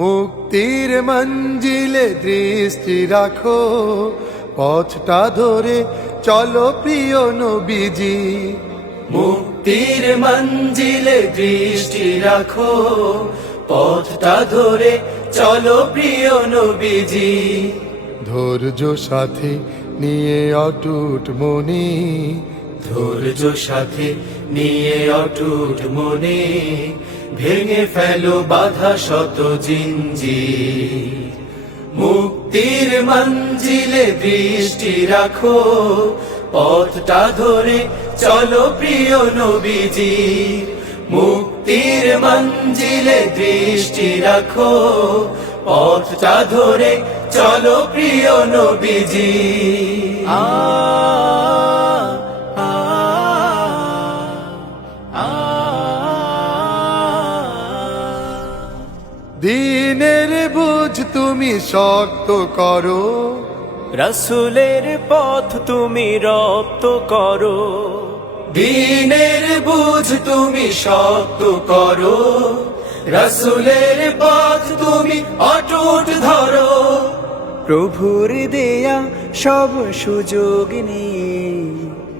মুক্তির মঞ্জিলে দৃষ্টি রাখো, পথটা ধরে চলো প্রিয় নবীজি। মুক্তির মঞ্জিলে দৃষ্টি রাখো, পথটা ধরে চলো প্রিয় নবীজি। ধৈর্য সাথে নিয়ে অটুট মনে, ধৈর্য সাথে নিয়ে অটুট মনে, ভেঙে ফেলো বাধা শত জিঞ্জির। মুক্তির মঞ্জিলে দৃষ্টি রাখো, পথটা ধরে চলো প্রিয় নবীজি। মুক্তির মঞ্জিলে দৃষ্টি রাখো, পথটা ধরে চলো প্রিয় নবীজি। দিনের বুঝ তুমি শক্ত করো, রাসূলের পথ তুমি রপ্ত করো। দিনের বুঝ তুমি শক্ত করো, রাসূলের পথ তুমি অটুট ধরো। প্রভুর দেয়া সব সুযোগ নিয়ে,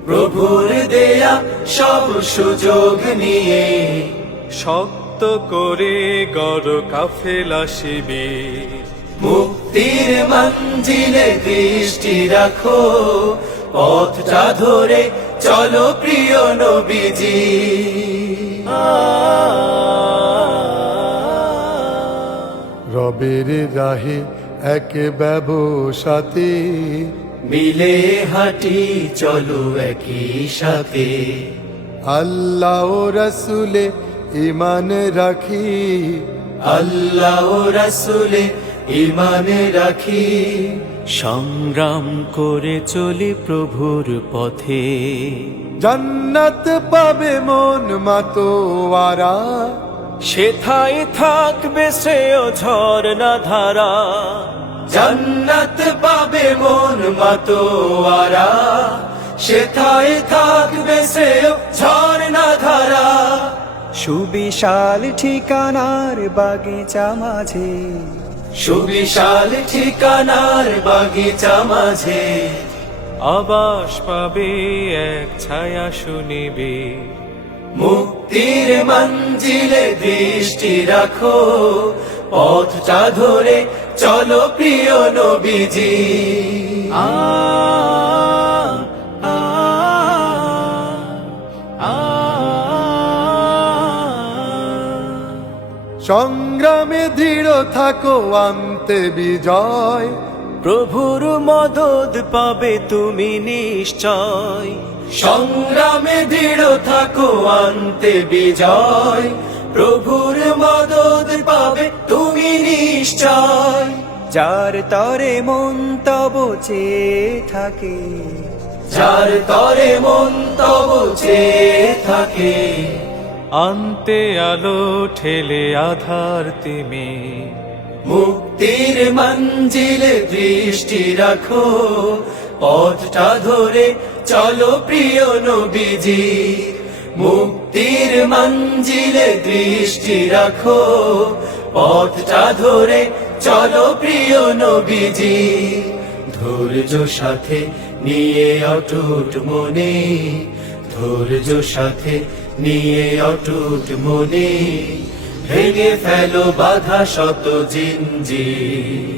প্রভুর দেয়া সব সুযোগ নিয়ে, শক্ত করে গড় কাফেলা শিবির। মুক্তির মঞ্জিলে দৃষ্টি রাখো, পথটা ধরে চলো প্রিয় নবীজি। রবের রাহে এক ব্যবসাতে, মিলে হাঁটি চলো একই সাথে। আল্লাহ ও রাসূলে ঈমান রাখি, আল্লাহ ও রাসূলে ঈমান রাখি। সংগ্রাম করে চলি প্রভুর পথে, জান্নাত পাবে মন মাতোয়ারা। সেথায় থাকবে শ্রেয় ঝরনা ধারা। জান্নাত পাবে মন মাতোয়ারা, সেথায় থাকবে সে ঝরনা ধারা। সুবিশাল ঠিকানার বাগিচা মাঝে, সুবিশাল ঠিকানার বাগিচা মাঝে, আবাস পাবে এক ছায়া শুনিবে। মুক্তির মঞ্জিলে দৃষ্টি রাখো, পথটা ধরে চলো প্রিয় নবীজি। সংগ্রামে দৃঢ় থাকো আনতে বিজয়, প্রভুর মদদ পাবে তুমি নিশ্চয়। সংগ্রামে দৃঢ় থাকো আনতে বিজয়, প্রভুর মদদ পাবে তুমি নিশ্চয়। যার তরে মন তব চেয়ে থাকে, যার তরে মন তব চেয়ে থাকে। আনতে আলো ঠেলে আধার তিমি। মুক্তির মঞ্জিলে দৃষ্টি রাখো, পথটা ধরে চলো প্রিয় নবীজি। মুক্তির মঞ্জিলে দৃষ্টি রাখো, পথটা ধরে চলো প্রিয় নবীজি। ধৈর্য সাথে নিয়ে অটুট মনে, ধৈর্য সাথে নিয়ে অটুট মনে, ভেঙে ফেলো বাধা শত জিঞ্জির।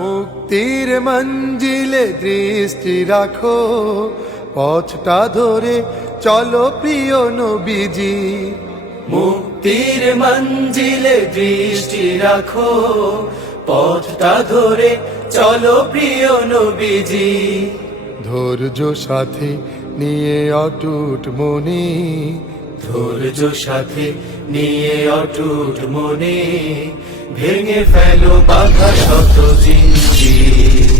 মুক্তির মঞ্জিলে দৃষ্টি রাখো, পথটা ধরে চলো প্রিয় নবীজি। মুক্তির মঞ্জিলে দৃষ্টি রাখো, পথটা ধরে চলো প্রিয় নবীজি। ধৈর্য সাথে নিয়ে অটুট মনে, ধৈর্য সাথে নিয়ে অটুট মনে, ভেঙে ফেলো বাধা শত জিঞ্জির।